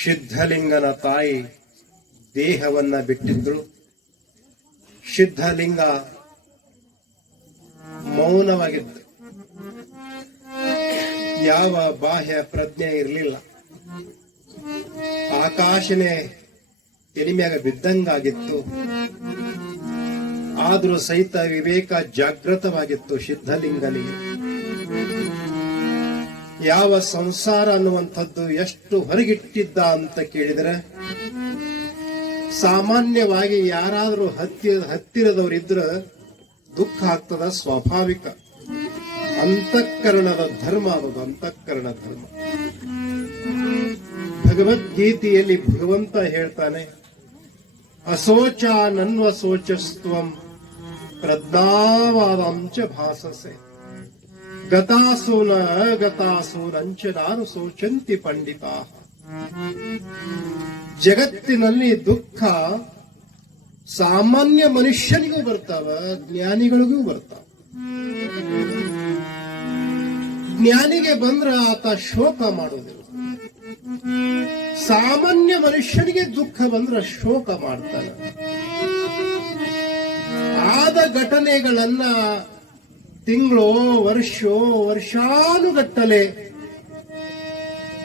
ಸಿದ್ಧಲಿಂಗನ ತಾಯಿ ದೇಹವನ್ನ ಬಿಟ್ಟಿದ್ದಳು. ಸಿದ್ಧಲಿಂಗ ಮೌನವಾಗಿದ್ದ. ಯಾವ ಬಾಹ್ಯ ಪ್ರಜ್ಞೆ ಇರಲಿಲ್ಲ. ಆಕಾಶನೇ ತೆಲಿಮ್ಯಾಗ ಬಿದ್ದಂಗಾಗಿತ್ತು. ಆದ್ರೂ ಸಹಿತ ವಿವೇಕ ಜಾಗೃತವಾಗಿತ್ತು ಸಿದ್ಧಲಿಂಗನಿಗೆ. ಯಾವ ಸಂಸಾರ ಅನ್ನುವಂಥದ್ದು ಎಷ್ಟು ಹೊರಗಿಟ್ಟಿದ್ದ ಅಂತ ಕೇಳಿದರೆ, ಸಾಮಾನ್ಯವಾಗಿ ಯಾರಾದರೂ ಹತ್ತಿರದವರಿದ್ರ ದುಃಖ ಆಗ್ತದ, ಸ್ವಾಭಾವಿಕ. ಅಂತಃಕರಣದ ಧರ್ಮ ಅನ್ನೋದು, ಅಂತಃಕರಣ ಧರ್ಮ. ಭಗವದ್ಗೀತೆಯಲ್ಲಿ ಭಗವಂತ ಹೇಳ್ತಾನೆ, ಅಶೋಚ ನನ್ವಶೋಚಸ್ತ್ವಂ ಪ್ರಜ್ಞಾವಾದಂಚ ಭಾಸಸೆ ಗತಾಸು ನ ಅಗತಾಸು ರಂಚ ನಾನು ಶೋಚಂತಿ ಪಂಡಿತಾ. ಜಗತ್ತಿನಲ್ಲಿ ದುಃಖ ಸಾಮಾನ್ಯ ಮನುಷ್ಯನಿಗೂ ಬರ್ತಾವ, ಜ್ಞಾನಿಗಳಿಗೂ ಬರ್ತಾವ. ಜ್ಞಾನಿಗೆ ಬಂದ್ರ ಆತ ಶೋಕ ಮಾಡೋದಿಲ್ಲ. ಸಾಮಾನ್ಯ ಮನುಷ್ಯನಿಗೆ ದುಃಖ ಬಂದ್ರ ಶೋಕ ಮಾಡ್ತಾನೆ. ಆದ ಘಟನೆಗಳನ್ನ ತಿಂಗಳು ವರ್ಷಾನುಗಟ್ಟಲೆ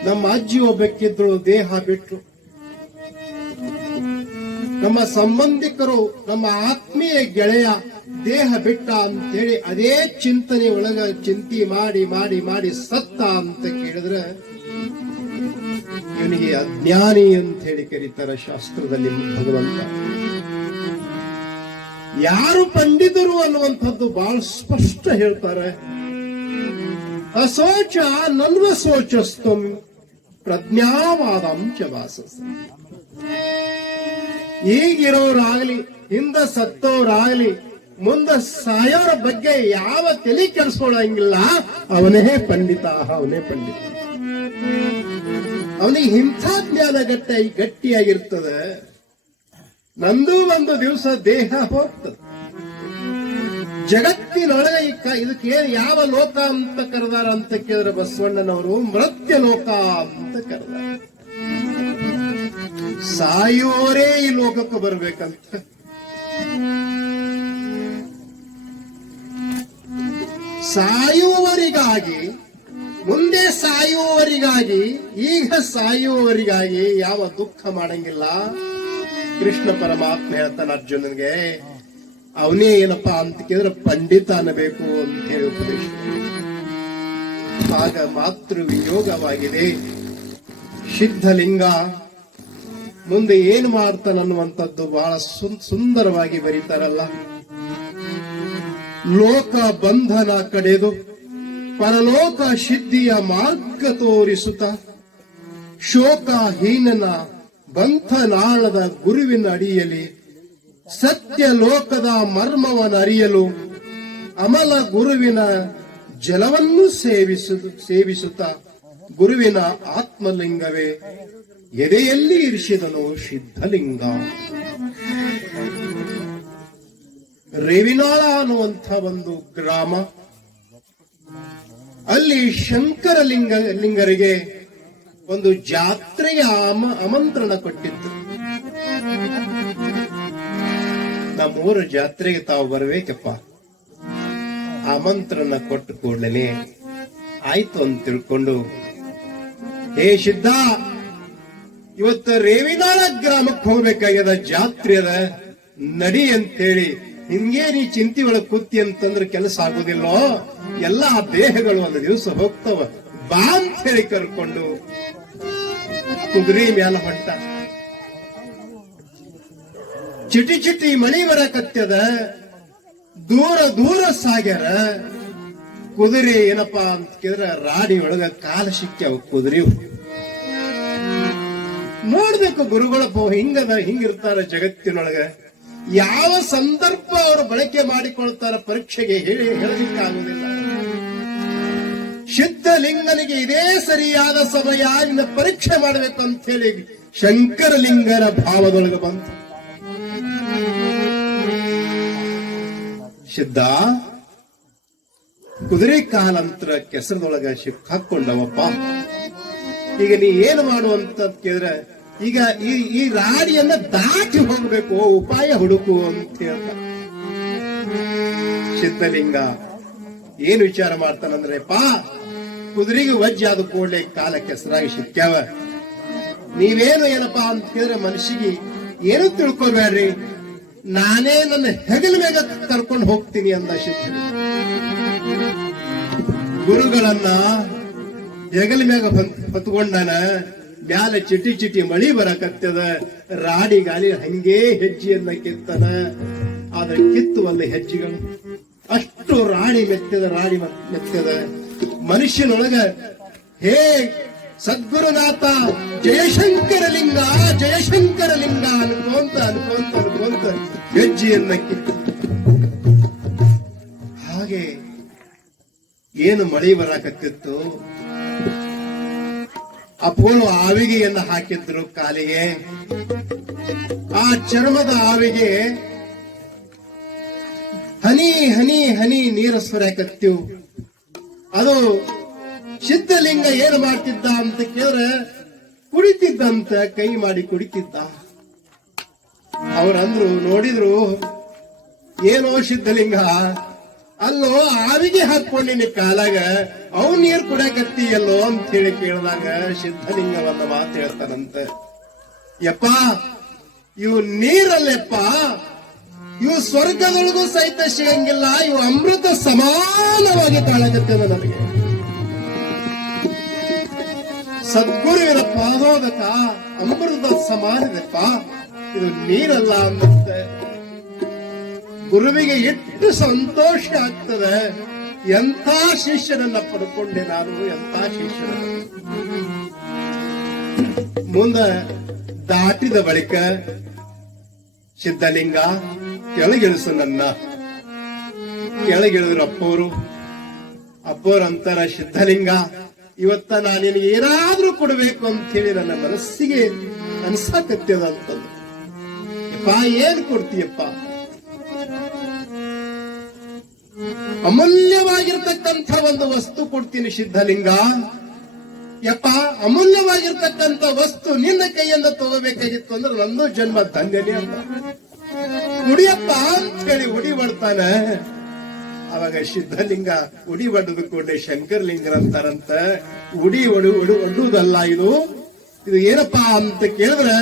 ನಮ್ಮ ಅಜ್ಜಿ ಒಬ್ಬಕ್ಕಿದ್ರು ದೇಹ ಬಿಟ್ರು. ನಮ್ಮ ಸಂಬಂಧಿಕರು, ನಮ್ಮ ಆತ್ಮೀಯ ಗೆಳೆಯ ದೇಹ ಬಿಟ್ಟ ಅಂತೇಳಿ ಅದೇ ಚಿಂತನೆ ಒಳಗ ಚಿಂತೆ ಮಾಡಿ ಮಾಡಿ ಮಾಡಿ ಸತ್ತ ಅಂತ ಕೇಳಿದ್ರೆ ಇವನಿಗೆ ಅಜ್ಞಾನಿ ಅಂತ ಹೇಳಿ ಕರೀತಾರೆ ಶಾಸ್ತ್ರದಲ್ಲಿ ಭಗವಂತ. ಯಾರು ಪಂಡಿತರು ಅನ್ನುವಂಥದ್ದು ಬಹಳ ಸ್ಪಷ್ಟ ಹೇಳ್ತಾರೆ. ಅಶೋಚ ನನ್ವಶೋಚಸ್ತಂ ಪ್ರಜ್ಞಾವಾದಂಚ ವಾಸಸ. ಈಗಿರೋರಾಗ್ಲಿ, ಹಿಂದ ಸತ್ತೋರಾಗ್ಲಿ, ಮುಂದೆ ಸಾಯೋರ ಬಗ್ಗೆ ಯಾವ ತಲೆ ಕೆಡಿಸ್ಕೊಳ್ಳಂಗಿಲ್ಲ. ಅವನೇ ಪಂಡಿತ, ಅವನೇ ಪಂಡಿತ. ಅವನಿಗೆ ಇಂಥ ಜ್ಞಾನ ಗಟ್ಟಿಯಾಗಿರ್ತದೆ. ನಂದು ಒಂದು ದಿವಸ ದೇಹ ಹೋಗ್ತದೆ. ಜಗತ್ತಿನೊಳಗೆ ಇದಕ್ಕೆ ಯಾವ ಲೋಕ ಅಂತ ಕರೆದಾರ ಅಂತ ಕೇಳಿದ್ರೆ ಬಸವಣ್ಣನವರು ಮೃತ್ಯ ಲೋಕ ಅಂತ ಕರೆದಾರ. ಸಾಯುವವರೇ ಈ ಲೋಕಕ್ಕೆ ಬರ್ಬೇಕಂತ. ಸಾಯುವವರಿಗಾಗಿ, ಮುಂದೆ ಸಾಯುವವರಿಗಾಗಿ, ಈಗ ಸಾಯುವವರಿಗಾಗಿ ಯಾವ ದುಃಖ ಮಾಡಂಗಿಲ್ಲ. ಕೃಷ್ಣ ಪರಮಾತ್ಮ ಹೇಳ್ತಾನೆ ಅರ್ಜುನನಿಗೆ, ಅವನೇ ಏನಪ್ಪಾ ಅಂತ ಕೇಳಿದ್ರೆ ಪಂಡಿತ ಅನ್ನಬೇಕು ಅಂತ ಹೇಳಿ ಉಪದೇಶ. ಆಗ ಮಾತೃ ವಿಯೋಗವಾಗಿದೆ. ಸಿದ್ಧಲಿಂಗ ಮುಂದೆ ಏನು ಮಾಡ್ತಾನನ್ನುವಂಥದ್ದು ಬಹಳ ಸುಂದರವಾಗಿ ಬರೀತಾರಲ್ಲ. ಲೋಕ ಬಂಧನ ಕಡೆದು ಪರಲೋಕ ಸಿದ್ಧಿಯ ಮಾರ್ಗ ತೋರಿಸುತ್ತ ಶೋಕಹೀನನ ಬಂಧನಾಳದ ಗುರುವಿನ ಅಡಿಯಲಿ ಸತ್ಯ ಲೋಕದ ಮರ್ಮವನ್ನರಿಯಲು ಅಮಲ ಗುರುವಿನ ಜಲವನ್ನು ಸೇವಿಸುತ್ತ ಗುರುವಿನ ಆತ್ಮಲಿಂಗವೇ ಎದೆಯಲ್ಲಿ ಇರಿಸಿದನು ಸಿದ್ಧಲಿಂಗ. ರೇವಿನಾಳ ಅನ್ನುವಂಥ ಒಂದು ಗ್ರಾಮ. ಅಲ್ಲಿ ಶಂಕರಲಿಂಗರಿಗೆ ಒಂದು ಜಾತ್ರೆಯ ಆಮಂತ್ರಣ ಕೊಟ್ಟಿತ್ತು. ನಮ್ಮೂರ ಜಾತ್ರೆಗೆ ತಾವು ಬರ್ಬೇಕಪ್ಪ. ಆಮಂತ್ರಣ ಕೊಟ್ಟು ಕೂಡಲೇ ಆಯ್ತು ಅಂತ ತಿಳ್ಕೊಂಡು, ಹೇ ಸಿದ್ಧ, ಇವತ್ತು ರೇವಿನಾಳ ಗ್ರಾಮಕ್ಕೆ ಹೋಗ್ಬೇಕಾಗ್ಯದ, ಜಾತ್ರೆ ಅದ, ನಡಿ ಅಂತೇಳಿ. ಹಿಂಗೆ ನೀ ಚಿಂತಿ ಒಳಗ್ ಕೂತಿ ಅಂತಂದ್ರೆ ಕೆಲಸ ಆಗೋದಿಲ್ಲೋ, ಎಲ್ಲಾ ದೇಹಗಳು ಒಂದು ದಿವಸ ಹೋಗ್ತಾವ, ಬಾ ಅಂತ ಹೇಳಿ ಕರ್ಕೊಂಡು ಕುದುರೆ ಮ್ಯಾಲ ಹೊಂಟ. ಚಿಟಿ ಚಿಟಿ ಮಳಿ ಬರಕತ್ಯದ, ದೂರ ದೂರ ಸಾಗ್ಯಾರ. ಕುದುರೆ ಏನಪ್ಪಾ ಅಂತ ಕೇಳಿದ್ರೆ ರಾಡಿ ಒಳಗ ಕಾಲ ಸಿಕ್ಕ್ಯಾವ ಕುದುರೆ. ನೋಡ್ಬೇಕು ಗುರುಗಳಪ್ಪ ಹಿಂಗಿರ್ತಾರ ಜಗತ್ತಿನೊಳಗ. ಯಾವ ಸಂದರ್ಭ ಅವರು ಬಳಕೆ ಮಾಡಿಕೊಳ್ತಾರ ಪರೀಕ್ಷೆಗೆ ಹೇಳಲಿಕ್ಕಾಗುವುದಿಲ್ಲ. ಸಿದ್ಧಲಿಂಗನಿಗೆ ಇದೇ ಸರಿಯಾದ ಸಮಯ, ಇನ್ನು ಪರೀಕ್ಷೆ ಮಾಡಬೇಕು ಅಂತ ಹೇಳಿ ಶಂಕರಲಿಂಗರ ಭಾವದೊಳಗೆ ಬಂತು. ಸಿದ್ಧ, ಕುದುರೆ ಕಾಲಂತರ ಕೆಸರದೊಳಗ ಸಿಕ್ಕಾಕೊಂಡವಪ್ಪ. ಈಗ ನೀ ಏನು ಮಾಡು ಅಂತ ಕೇಳಿದ್ರೆ, ಈಗ ಈ ರಾಡಿಯನ್ನ ದಾಟಿ ಹೋಗ್ಬೇಕು, ಉಪಾಯ ಹುಡುಕು ಅಂತ ಹೇಳ್ತಾರೆ. ಸಿದ್ಧಲಿಂಗ ಏನು ವಿಚಾರ ಮಾಡ್ತಾನಂದ್ರೆ, ಕುದುರೆಗೆ ವಜ್ಜೆ ಆದ ಕೂಡಲೇ ಕಾಲ ಕೆಸರಾಗಿ ಸಿಕ್ಕ್ಯಾವ. ನೀವೇನು ಏನಪ್ಪಾ ಅಂತ ಕೇಳಿದ್ರೆ ಮನುಷ್ಯಗೆ ಏನು ತಿಳ್ಕೊಬೇಡ್ರಿ, ನಾನೇ ನನ್ನ ಹೆಗಲ ಮೇಲೆ ಕರ್ಕೊಂಡು ಹೋಗ್ತೀನಿ ಅಂದ ಸಿದ್ಧಲಿಂಗ. ಗುರುಗಳನ್ನ ಹೆಗಲ ಮ್ಯಾಗ ಹೊತ್ಕೊಂಡಾನ. ಮ್ಯಾಲ ಚಿಟಿ ಚಿಟಿ ಮಳಿ ಬರಕತ್ತದ. ರಾಡಿ ಗಾಲಿ ಹಂಗೇ ಹೆಜ್ಜೆಯನ್ನ ಕಿತ್ತನ. ಆದ್ರೆ ಕಿತ್ತುವಲ್ಲ ಹೆಜ್ಜೆಗಳು, ಅಷ್ಟು ರಾಡಿ ಮೆತ್ತದ. ಮನುಷ್ಯನೊಳಗ ಹೇ ಸದ್ಗುರುನಾಥ ಜಯಶಂಕರ ಲಿಂಗ ಜಯಶಂಕರ ಲಿಂಗ ಅನ್ಕೊಂತ ಹೆಜ್ಜೆಯನ್ನ ಕಿತ್ತ. ಹಾಗೆ ಏನು ಮಳಿ ಬರಾಕತ್ತಿತ್ತು, ಅಪೋಲೋ ಆವಿಗೆಯನ್ನು ಹಾಕಿದ್ರು ಕಾಲಿಗೆ. ಆ ಚರ್ಮದ ಆವಿಗೆ ಹನಿ ಹನಿ ಹನಿ ನೀರು ಸುರಾಕತ್ತೀವ್. ಅದು ಸಿದ್ಧಲಿಂಗ ಏನು ಮಾಡ್ತಿದ್ದ ಅಂತ ಕೇಳಿದ್ರೆ ಕುಡಿತಿದ್ದಂತ, ಕೈ ಮಾಡಿ ಕುಡಿತಿದ್ದ. ಅವ್ರಂದ್ರು, ನೋಡಿದ್ರು, ಏನೋ ಸಿದ್ಧಲಿಂಗ, ಅಲ್ಲೋ ಆವಿಗೆ ಹಾಕೊಂಡಿನಿ ಕಾಲಾಗ, ಅವ್ ನೀರ್ ಕುಡಿಯಕತ್ತೀಯಲ್ಲೋ ಅಂತ ಹೇಳಿ ಕೇಳಿದಾಗ ಸಿದ್ಧಲಿಂಗ ಒಂದು ಮಾತು ಹೇಳ್ತಾನಂತ, ಯಪ್ಪ ಇವು ನೀರಲ್ಲಪ್ಪ, ಇವು ಸ್ವರ್ಗದೊಳಗೂ ಸಹಿತ ಸಿಗಂಗಿಲ್ಲ, ಇವು ಅಮೃತ ಸಮಾನವಾಗಿ ತಾಳಕತ್ತದ ನನಗೆ. ಸದ್ಗುರುವಿನ ಪಾದೋದಕ ಅಮೃತ ಸಮಾನದಪ್ಪ, ಇದು ನೀರಲ್ಲ ಅನ್ನಂತೆ. ಗುರುವಿಗೆ ಎಷ್ಟು ಸಂತೋಷ ಆಗ್ತದೆ. ಎಂಥ ಶಿಷ್ಯನನ್ನ ಪಡ್ಕೊಂಡೆ ನಾನು, ಎಂಥ ಶಿಷ್ಯನನ್ನ. ಮುಂದೆ ದಾಟಿದ ಬಳಿಕ ಸಿದ್ಧಲಿಂಗ ಕೆಳಗಿಳಿಸು ನನ್ನ. ಕೆಳಗಿಳಿದ್ರು ಅಪ್ಪೋರು ಅಂತಾರ, ಸಿದ್ಧಲಿಂಗ ಇವತ್ತ ನಾನು ನಿನಗೆ ಏನಾದ್ರೂ ಕೊಡಬೇಕು ಅಂತ ಹೇಳಿ ನನ್ನ ಮನಸ್ಸಿಗೆ ಅನ್ಸಾಕತ್ಯದ ಅಂತಂದು. ಯಪ್ಪ ಏನ್ ಕೊಡ್ತೀಯಪ್ಪ? ಅಮೂಲ್ಯವಾಗಿರ್ತಕ್ಕಂಥ ಒಂದು ವಸ್ತು ಕೊಡ್ತೀನಿ ಸಿದ್ಧಲಿಂಗ. ಯಪ್ಪ ಅಮೂಲ್ಯವಾಗಿರ್ತಕ್ಕಂಥ ವಸ್ತು ನಿನ್ನ ಕೈಯಿಂದ ತಗೋಬೇಕಾಗಿತ್ತು ಅಂದ್ರೆ ನಂದು ಜನ್ಮ ಧನ್ಯನೇ ಅಂತ. ಉಡಿಯಪ್ಪ ಅಂತ ಹೇಳಿ ಉಡಿ ಬಡ್ತಾನ. ಅವಾಗ ಸಿದ್ಧಲಿಂಗ ಉಡಿ ಬಡ್ದು ಕೂಡಲೇ ಶಂಕರಲಿಂಗರಂತಾರಂತ, ಉಡಿ ಒಡುವುದಲ್ಲ ಇದು ಏನಪ್ಪಾ ಅಂತ ಕೇಳಿದ್ರೆ,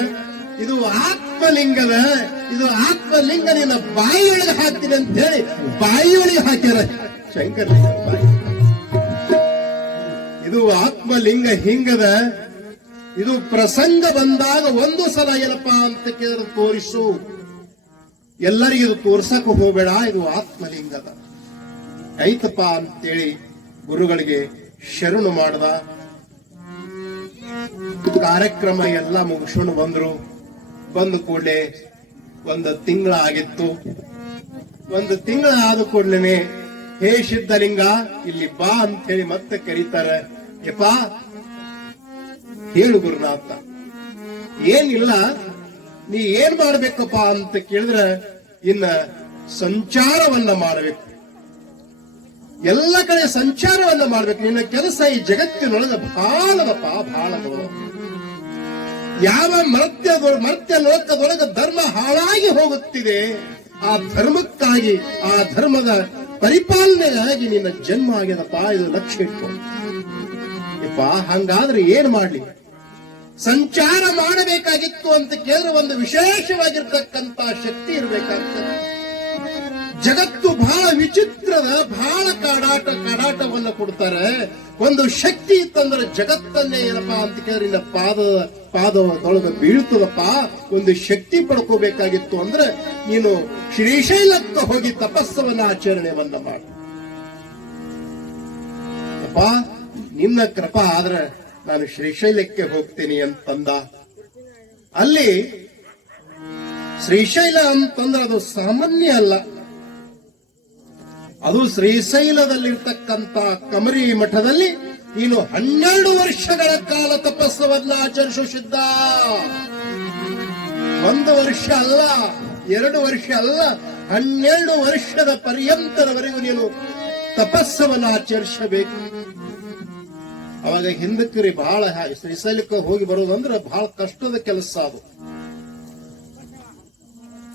ಇದು ಆತ್ಮಲಿಂಗದ. ಇದು ಆತ್ಮಲಿಂಗ ನಿನ್ನ ಬಾಯಿಯೊಳಗೆ ಹಾಕ್ತೀನಿ ಅಂತ ಹೇಳಿ ಬಾಯಿಯೊಳಗೆ ಹಾಕ್ಯಾರ ಶಂಕರಲಿಂಗ ಬಾಯಿ. ಇದು ಆತ್ಮಲಿಂಗ ಹಿಂಗದ. ಇದು ಪ್ರಸಂಗ ಬಂದಾಗ ಒಂದು ಸಲ ಏನಪ್ಪಾ ಅಂತ ಕೇಳಿದ್ರೆ ತೋರಿಸು, ಎಲ್ಲರಿಗೂ ಇದು ತೋರ್ಸಕ್ ಹೋಗಬೇಡ, ಇದು ಆತ್ಮಲಿಂಗದ ಐತಪ್ಪ ಅಂತೇಳಿ ಗುರುಗಳಿಗೆ ಶರಣು ಮಾಡ್ದ. ಕಾರ್ಯಕ್ರಮ ಎಲ್ಲ ಮುಗಿಸ್ಕೊಂಡು ಬಂದು ಕೂಡಲೇ ಒಂದು ತಿಂಗಳ ಆಗಿತ್ತು. ಒಂದು ತಿಂಗಳ ಆದ ಕೂಡಲೇ ಹೇ ಸಿದ್ಧಲಿಂಗ ಇಲ್ಲಿ ಬಾ ಅಂತ ಹೇಳಿ ಮತ್ತೆ ಕರೀತಾರೆ. ಯಪ್ಪ ಹೇಳು ಗುರುನಾಥ. ಏನಿಲ್ಲ, ನೀ ಏನ್ ಮಾಡ್ಬೇಕಪ್ಪ ಅಂತ ಕೇಳಿದ್ರೆ ಇನ್ನ ಸಂಚಾರವನ್ನ ಮಾಡಬೇಕು, ಎಲ್ಲ ಕಡೆ ಸಂಚಾರವನ್ನ ಮಾಡ್ಬೇಕು. ನಿನ್ನ ಕೆಲಸ ಈ ಜಗತ್ತಿನೊಳಗೆ ಬಹಳದಪ್ಪ, ಬಹಳದ. ಯಾವ ಮರ್ತ್ಯ ಲೋಕದೊಳಗೆ ಧರ್ಮ ಹಾಳಾಗಿ ಹೋಗುತ್ತಿದೆ, ಆ ಧರ್ಮಕ್ಕಾಗಿ, ಆ ಧರ್ಮದ ಪರಿಪಾಲನೆಗಾಗಿ ನಿನ್ನ ಜನ್ಮ ಆಗ್ಯದಪ್ಪ. ಇದು ಲಕ್ಷ್ಯ ಇಟ್ಟು ಯಪ್ಪ. ಹಂಗಾದ್ರೆ ಏನ್ ಮಾಡ್ಲಿ? ಸಂಚಾರ ಮಾಡಬೇಕಾಗಿತ್ತು ಅಂತ ಕೇಳಿದ್ರೆ ಒಂದು ವಿಶೇಷವಾಗಿರ್ತಕ್ಕಂತ ಶಕ್ತಿ ಇರಬೇಕಾಗ್ತದೆ. ಜಗತ್ತು ಬಹಳ ವಿಚಿತ್ರದ, ಬಹಳ ಕಾಡಾಟವನ್ನು ಕೊಡ್ತಾರೆ. ಒಂದು ಶಕ್ತಿ ಇತ್ತಂದ್ರೆ ಜಗತ್ತನ್ನೇ ಏನಪ್ಪಾ ಅಂತ ಕೇಳಿ ನಿನ್ನ ಪಾದದೊಳಗೆ ಬೀಳ್ತದಪ್ಪ. ಒಂದು ಶಕ್ತಿ ಪಡ್ಕೋಬೇಕಾಗಿತ್ತು ಅಂದ್ರೆ ನೀನು ಶ್ರೀಶೈಲಕ್ಕೆ ಹೋಗಿ ತಪಸ್ಸವನ್ನ ಆಚರಣೆಯನ್ನ ಮಾಡು. ಅಪ್ಪ ನಿನ್ನ ಕೃಪಾ ಆದ್ರೆ ನಾನು ಶ್ರೀಶೈಲಕ್ಕೆ ಹೋಗ್ತೀನಿ ಅಂತಂದ. ಅಲ್ಲಿ ಶ್ರೀಶೈಲ ಅಂತಂದ್ರೆ ಅದು ಸಾಮಾನ್ಯ ಅಲ್ಲ. ಅದು ಶ್ರೀಶೈಲದಲ್ಲಿರ್ತಕ್ಕಂಥ ಕಮರಿ ಮಠದಲ್ಲಿ ನೀನು 12 ವರ್ಷಗಳ ಕಾಲ ತಪಸ್ಸವನ್ನ ಆಚರಿಸು ಸಿದ್ಧ. 1 ವರ್ಷ ಅಲ್ಲ, 2 ವರ್ಷ ಅಲ್ಲ, 12 ವರ್ಷದ ಪರ್ಯಂತರವರೆಗೂ ನೀನು ತಪಸ್ಸವನ್ನು ಆಚರಿಸಬೇಕು. ಅವಾಗ ಹಿಂದಕ್ಕೆ ಬಹಳ ಶ್ರೀಶೈಲಕ್ಕೆ ಹೋಗಿ ಬರೋದಂದ್ರೆ ಬಹಳ ಕಷ್ಟದ ಕೆಲಸ ಅದು.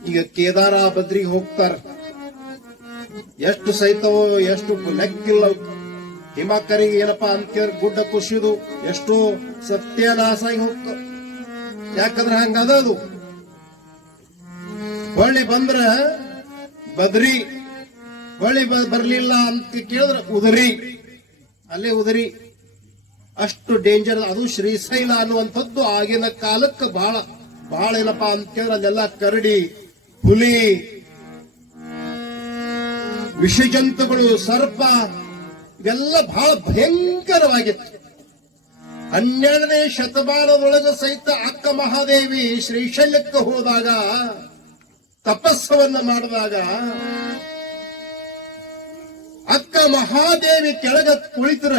ಈಗ ಕೇದಾರ ಬದ್ರಿಗೆ ಹೋಗ್ತಾರ, ಎಷ್ಟು ಸಹಿತವೋ ಎಷ್ಟು ಲೆಕ್ಕಿಲ್ಲ. ಹಿಮಾಕರಿಗೆ ಏನಪ್ಪಾ ಅಂತ ಗುಡ್ಡ ಕುಸಿದು ಎಷ್ಟೋ ಸತ್ಯನಾಶ ಆಗಿ ಹೋಗ್ತಾರ. ಯಾಕಂದ್ರೆ ಹಂಗದ ಅದು. ಹೊಳ್ಳಿ ಬಂದ್ರ ಬದ್ರಿ, ಹೊಳ್ಳಿ ಬರ್ಲಿಲ್ಲ ಅಂತ ಕೇಳಿದ್ರೆ ಉದರಿ, ಅಲ್ಲೇ ಉದರಿ. ಅಷ್ಟು ಡೇಂಜರ್ ಅದು ಶ್ರೀಶೈಲ ಅನ್ನುವಂಥದ್ದು. ಆಗಿನ ಕಾಲಕ್ಕೆ ಬಹಳ ಬಹಳ ಏನಪ್ಪಾ ಅಂತ ಕೇಳಿದ್ರೆ ಅಲ್ಲೆಲ್ಲ ಕರಡಿ, ಹುಲಿ, ವಿಷಜಂತುಗಳು, ಸರ್ಪ ಇವೆಲ್ಲ ಬಹಳ ಭಯಂಕರವಾಗಿತ್ತು. 12ನೇ ಶತಮಾನದೊಳಗೆ ಸಹಿತ ಅಕ್ಕ ಮಹಾದೇವಿ ಶ್ರೀಶೈಲಕ್ಕೆ ಹೋದಾಗ, ತಪಸ್ಸವನ್ನ ಮಾಡಿದಾಗ, ಅಕ್ಕ ಮಹಾದೇವಿ ಕೆಳಗ ಕುಳಿತರ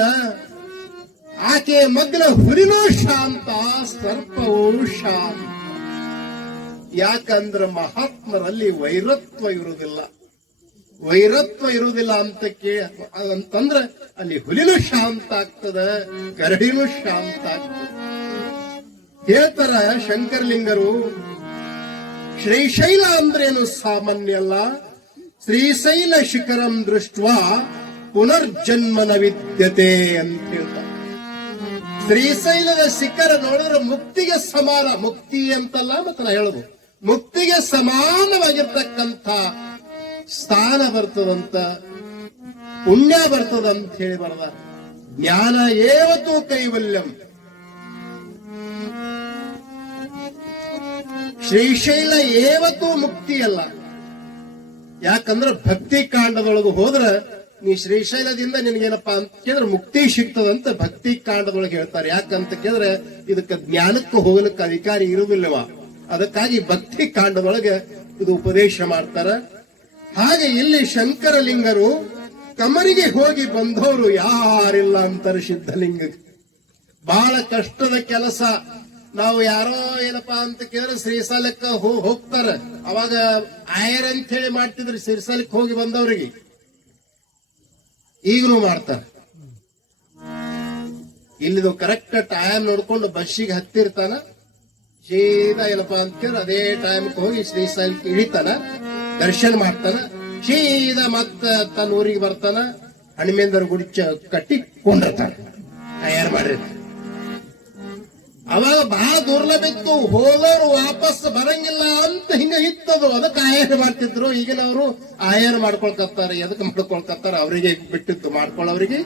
ಆಕೆ ಮಗ್ನ ಹುಲಿನೂ ಶಾಂತ, ಸರ್ಪವೂ ಶಾಂತ. ಯಾಕಂದ್ರೆ ಮಹಾತ್ಮರಲ್ಲಿ ವೈರತ್ವ ಇರುವುದಿಲ್ಲ. ವೈರತ್ವ ಇರುವುದಿಲ್ಲ ಅಂತಂದ್ರೆ ಅಲ್ಲಿ ಹುಲಿನೂ ಶಾಂತ ಆಗ್ತದ, ಕರಡಿನೂ ಶಾಂತ ಆಗ್ತದ. ಹೇಳ್ತಾರ ಶಂಕರಲಿಂಗರು, ಶ್ರೀಶೈಲ ಅಂದ್ರೇನು ಸಾಮಾನ್ಯ ಅಲ್ಲ. ಶ್ರೀಶೈಲ ಶಿಖರಂ ದೃಷ್ಟ್ವಾ ಪುನರ್ಜನ್ಮನ ವಿದ್ಯತೆ ಅಂತ ಹೇಳ್ತಾರೆ. ಶ್ರೀಶೈಲದ ಶಿಖರ ನೋಡಿದ್ರೆ ಮುಕ್ತಿಗೆ ಸಮಾನ, ಮುಕ್ತಿ ಅಂತಲ್ಲ ಮತ್ತೆ ನಾ ಹೇಳುದು, ಮುಕ್ತಿಗೆ ಸಮಾನವಾಗಿರ್ತಕ್ಕಂಥ ಸ್ಥಾನ ಬರ್ತದಂತ, ಪುಣ್ಯ ಬರ್ತದಂತ ಹೇಳಿ ಬರದ. ಜ್ಞಾನ ಏವತ್ತು ಕೈವಲ್ಯಂ. ಶ್ರೀಶೈಲ ಏವತ್ತು ಮುಕ್ತಿ ಅಲ್ಲ. ಯಾಕಂದ್ರೆ ಭಕ್ತಿ ಕಾಂಡದೊಳಗೆ ಹೋದ್ರೆ ನೀ ಶ್ರೀಶೈಲದಿಂದ ನಿನಗೇನಪ್ಪಾ ಅಂತ ಕೇಳಿದ್ರೆ ಮುಕ್ತಿ ಸಿಗ್ತದಂತ ಭಕ್ತಿ ಕಾಂಡದೊಳಗೆ ಹೇಳ್ತಾರೆ. ಯಾಕಂತ ಕೇಳಿದ್ರೆ ಇದಕ್ಕೆ ಜ್ಞಾನಕ್ಕೆ ಹೋಗಲಿಕ್ಕೆ ಅಧಿಕಾರಿ ಇರುವುದಿಲ್ಲವ. ಅದಕ್ಕಾಗಿ ಭಕ್ತಿ ಕಾಂಡದೊಳಗೆ ಇದು ಉಪದೇಶ ಮಾಡ್ತಾರ. ಹಾಗೆ ಇಲ್ಲಿ ಶಂಕರಲಿಂಗರು ಕಮರಿಗೆ ಹೋಗಿ ಬಂದವರು ಯಾರಿಲ್ಲ ಅಂತಾರೆ ಸಿದ್ಧಲಿಂಗ. ಬಹಳ ಕಷ್ಟದ ಕೆಲಸ. ನಾವು ಯಾರೋ ಏನಪ್ಪಾ ಅಂತ ಕೇಳಿದ್ರೆ ಶ್ರೀಶೈಲಕ್ಕೆ ಹೋಗ್ತಾರ. ಅವಾಗ ಆಯರ್ ಅಂತ ಹೇಳಿ ಮಾಡ್ತಿದ್ರು ಶ್ರೀಶೈಲಕ್ಕೆ ಹೋಗಿ ಬಂದವರಿಗೆ. ಈಗಲೂ ಮಾಡ್ತಾರೆ. ಇಲ್ಲಿದು ಕರೆಕ್ಟ್ ಟೈಮ್ ನೋಡ್ಕೊಂಡು ಬಸ್ಸಿಗೆ ಹತ್ತಿರ್ತಾನ, ಸೀದಾ ಏನಪ್ಪಾ ಅಂತ ಕೇಳಿದ್ರೆ ಅದೇ ಟೈಮ್ಗೆ ಹೋಗಿ ಶ್ರೀಶೈಲಕ್ಕೆ ಇಳಿತಾನ, ದರ್ಶನ ಮಾಡ್ತಾನ, ಸೀದಾ ಮತ್ತ ತನ್ನ ಊರಿಗೆ ಬರ್ತಾನ, ಹಣಿಮೇಂದರ ಗುಡಿ ಕಟ್ಟಿ ಕೊಂಡಿರ್ತಾನ. ತಯಾರು ಮಾಡಿರ್ತಾನ. ಅವಾಗ ಬಹಳ ದುರ್ಲಭ ಇತ್ತು, ಹೋಗೋರು ವಾಪಸ್ ಬರಂಗಿಲ್ಲ ಅಂತ ಹಿಂಗ ಇತ್ತದು. ಅದಕ್ಕೆ ಆಯಾರ ಮಾಡ್ತಿದ್ರು. ಈಗಿನವರು ಆಯಾರ ಮಾಡ್ಕೊಳ್ಕತ್ತಾರೆ. ಎದಕ್ಕೆ ಮಾಡ್ಕೊಳ್ಕತ್ತಾರ? ಅವರಿಗೆ ಬಿಟ್ಟಿತ್ತು ಮಾಡ್ಕೊಳ್ಳೋರಿಗೆ.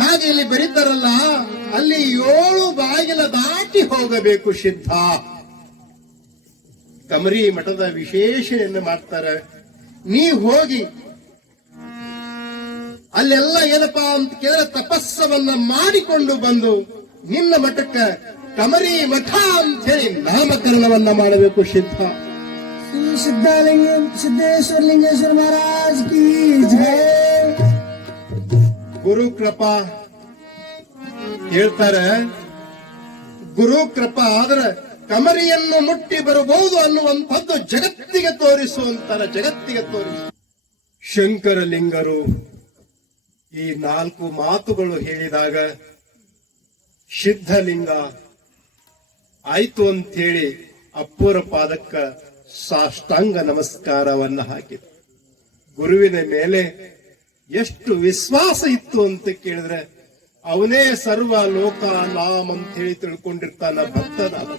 ಹಾಗೆ ಇಲ್ಲಿ ಬರೀತಾರಲ್ಲ, ಅಲ್ಲಿ 7 ಬಾಗಿಲ ದಾಟಿ ಹೋಗಬೇಕು ಸಿದ್ಧ. ಕಮರಿ ಮಠದ ವಿಶೇಷಣೆಯನ್ನು ಮಾಡ್ತಾರೆ. ನೀ ಹೋಗಿ ಅಲ್ಲೆಲ್ಲ ಏನಪ್ಪಾ ಅಂತ ಕೇಳಿದ್ರೆ ತಪಸ್ಸವನ್ನ ಮಾಡಿಕೊಂಡು ಬಂದು ನಿನ್ನ ಮಠಕ್ಕೆ ಕಮರಿ ಮಠ ಅಂತ ಹೇಳಿ ನಾಮಕರಣವನ್ನ ಮಾಡಬೇಕು ಸಿದ್ಧ. ಶ್ರೀ ಸಿದ್ದೇಶ್ವರ ಲಿಂಗೇಶ್ವರ ಮಹಾರಾಜ್ ಕಿ ಜೈ. ಗುರು ಕೃಪಾ ಹೇಳ್ತಾರೆ, ಗುರು ಕೃಪಾ ಆದ್ರೆ ಕಮರಿಯನ್ನು ಮುಟ್ಟಿ ಬರಬಹುದು ಅನ್ನುವಂಥದ್ದು ಜಗತ್ತಿಗೆ ತೋರಿಸುವಂತರ, ಜಗತ್ತಿಗೆ ತೋರಿಸು. ಶಂಕರಲಿಂಗರು ಈ 4 ಮಾತುಗಳು ಹೇಳಿದಾಗ ಸಿದ್ಧಲಿಂಗ ಆಯ್ತು ಅಂತೇಳಿ ಅಪ್ಪುರ ಪಾದಕ್ಕ ಸಾಷ್ಟಾಂಗ ನಮಸ್ಕಾರವನ್ನ ಹಾಕಿದ. ಗುರುವಿನ ಮೇಲೆ ಎಷ್ಟು ವಿಶ್ವಾಸ ಇತ್ತು ಅಂತ ಕೇಳಿದ್ರೆ, ಅವನೇ ಸರ್ವ ಲೋಕ ನಾಮ್ ಅಂತ ಹೇಳಿ ತಿಳ್ಕೊಂಡಿರ್ತಾನ ಭಕ್ತನಾದ.